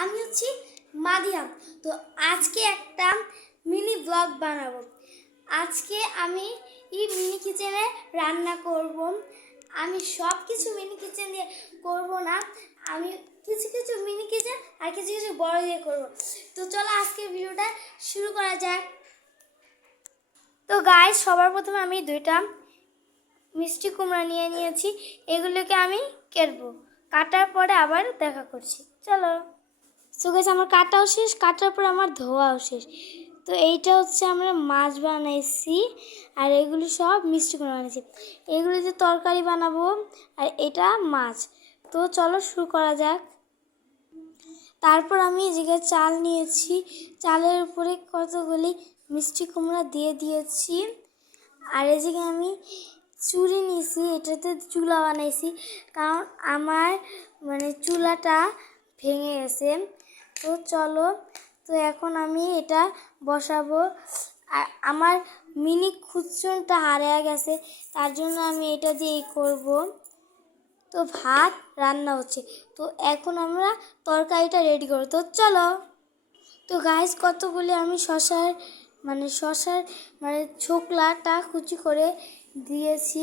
আমি হচ্ছি মাদিয়াম। তো আজকে একটা মিনি ব্লগ বানাবো। আজকে আমি এই মিনি কিচেনে রান্না করব। আমি সব কিছু মিনি কিচেন দিয়ে করব না, আমি কিছু কিছু মিনি কিচেন আর কিছু কিছু বড় দিয়ে করব। তো চলো আজকে ভিডিওটা শুরু করা যাক। তো গাইস, সবার প্রথমে আমি দুইটা মিষ্টি কুমড়া নিয়ে নিয়েছি। এগুলোকে আমি কাটবো, কাটার পরে আবার দেখা করছি। চলো। সো গাইস, আমার কাটাও শেষ, কাটার পর আমার ধোয়াও শেষ। তো এইটা হচ্ছে আমরা মাছ বানাইছি, আর এগুলো সব মিষ্টি কুমড়া বানিয়েছি। এগুলো যে তরকারি বানাবো, আর এটা মাছ। তো চলো শুরু করা যাক। তারপর আমি এই জায়গায় চাল নিয়েছি, চালের উপরে কতগুলি মিষ্টি কুমড়া দিয়ে দিয়েছি। আর এই জায়গায় আমি চুরি নিয়েছি, এটাতে চুলা বানাইছি, কারণ আমার চুলাটা ভেঙে গেছে। তো চলো, তো এখন আমি এটা বসাবো। আর আমার মিনি খুচুনটা হারিয়ে গেছে, তার জন্য আমি এটা দিয়েই করব। তো ভাত রান্না হচ্ছে, তো এখন আমরা তরকারিটা রেডি করব। তো চলো। তো গাইস, কতগুলি আমি শশার ছোকলাটা কুচি করে দিয়েছি।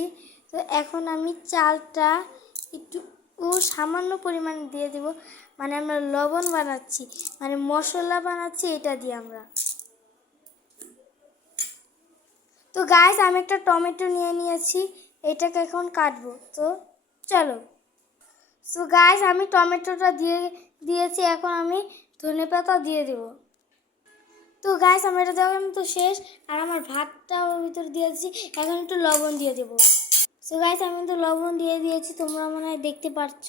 তো এখন আমি চালটা একটু সামান্য পরিমাণে দিয়ে দেব। আমরা লবণ বানাচ্ছি, মশলা বানাচ্ছি এটা দিয়ে আমরা। তো গাইস, আমি একটা টমেটো নিয়ে নিয়েছি, এটাকে এখন কাটবো। তো চলো। সো গাইস, আমি টমেটোটা দিয়েছি, এখন আমি ধনেপাতা দিয়ে দেব। তো গাইস, আমার এটা দেওয়া তো শেষ, আর আমার ভাতটা ওর ভিতরে দিয়েছি। এখন একটু লবণ দিয়ে দেবো। সো গাইস, আমি তো লবণ দিয়ে দিয়েছি, তোমরা মনে হয় দেখতে পাচ্ছ।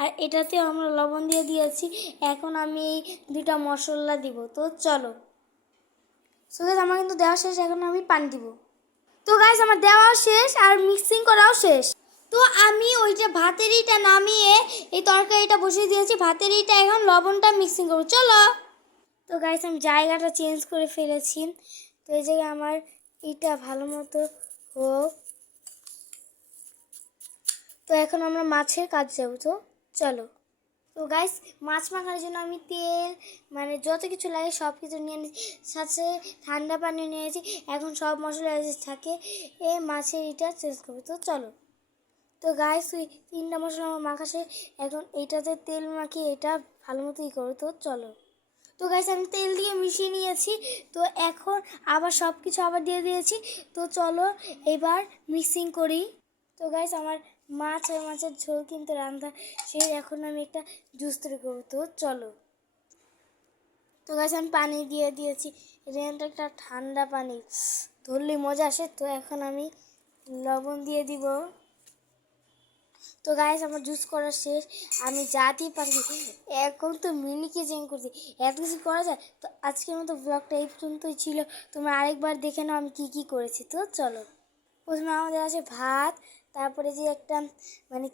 আর এটাতেও আমরা লবণ দিয়ে দিয়েছি। এখন আমি এই দুটা মশলা দিব। তো চলো। সো গাইস, আমার কিন্তু দেওয়া শেষ, এখন আমি পানি দিব। তো গাইস, আমার দেওয়াও শেষ আর মিক্সিং করাও শেষ। তো আমি ওই যে ভাতের ইটা নামিয়ে এই তরকারিটা বসিয়ে দিয়েছি। ভাতের ইটা এখন লবণটা মিক্সিং করবো। চলো। তো গাইস, আমি জায়গাটা চেঞ্জ করে ফেলেছি। তো এই জায়গায় আমার ইটা ভালো মতো হোক। তো এখন আমরা মাছের কাজ যাব। তো চলো। তো গাইস, মাছ মাখানোর জন্য আমি তেল যত কিছু লাগে সব কিছু নিয়ে নিয়েছি, সাথে ঠান্ডা পানি নিয়েছি। এখন সব মশলা থাকে, মাছের ইটা চেঞ্জ করবো। তো চলো। তো গাইস, ওই তিনটা মশলা আমার মাখা শেষ, এখন এইটাতে তেল মাখিয়ে এটা ভালো মতো করো। তো চলো। তো গাইস, আমি তেল দিয়ে মিশিয়ে নিয়েছি। তো এখন আবার সব কিছু আবার দিয়ে দিয়েছি। তো চলো এবার মিক্সিং করি। তো গাইস, আমার মাছ আর মাছের ঝোল কিন্তু রান্না সেই, এখন আমি একটা জুস তৈরি করবো। তো চলো। তো গাইস, আমি পানি দিয়ে দিয়েছি, এটা একটা ঠান্ডা পানি, ধরলে মজা আসে। তো এখন আমি লবণ দিয়ে দিব। তো গাইস, আমার জুস করা শেষ, আমি যাতেই পারছি। এখন তো মিনি কিচেন করছি, এত কিছু করা যায়। তো আজকের মতো ব্লগটা এই পর্যন্তই ছিল। তোমরা আরেকবার দেখে নাও আমি কি করেছি। তো চলো। প্রথমে আমাদের আছে ভাত, তারপরে যে একটা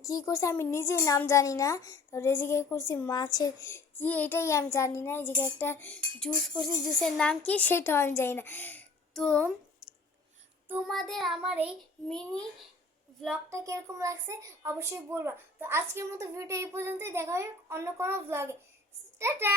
কি করছে আমি নিজেই নাম জানি না। তো রেজিকে করছি মাছের কি, এটাই আমি জানি না। এই যে একটা জুস করছি, জুসের নাম কি সেটাও আমি জানি না। তো তোমাদের আমার এই মিনি ব্লগটা কিরকম লাগছে অবশ্যই বলবা। তো আজকের মতো ভিডিওটা এই পর্যন্তই, দেখা হবে অন্য কোনো ব্লগে। টাটা।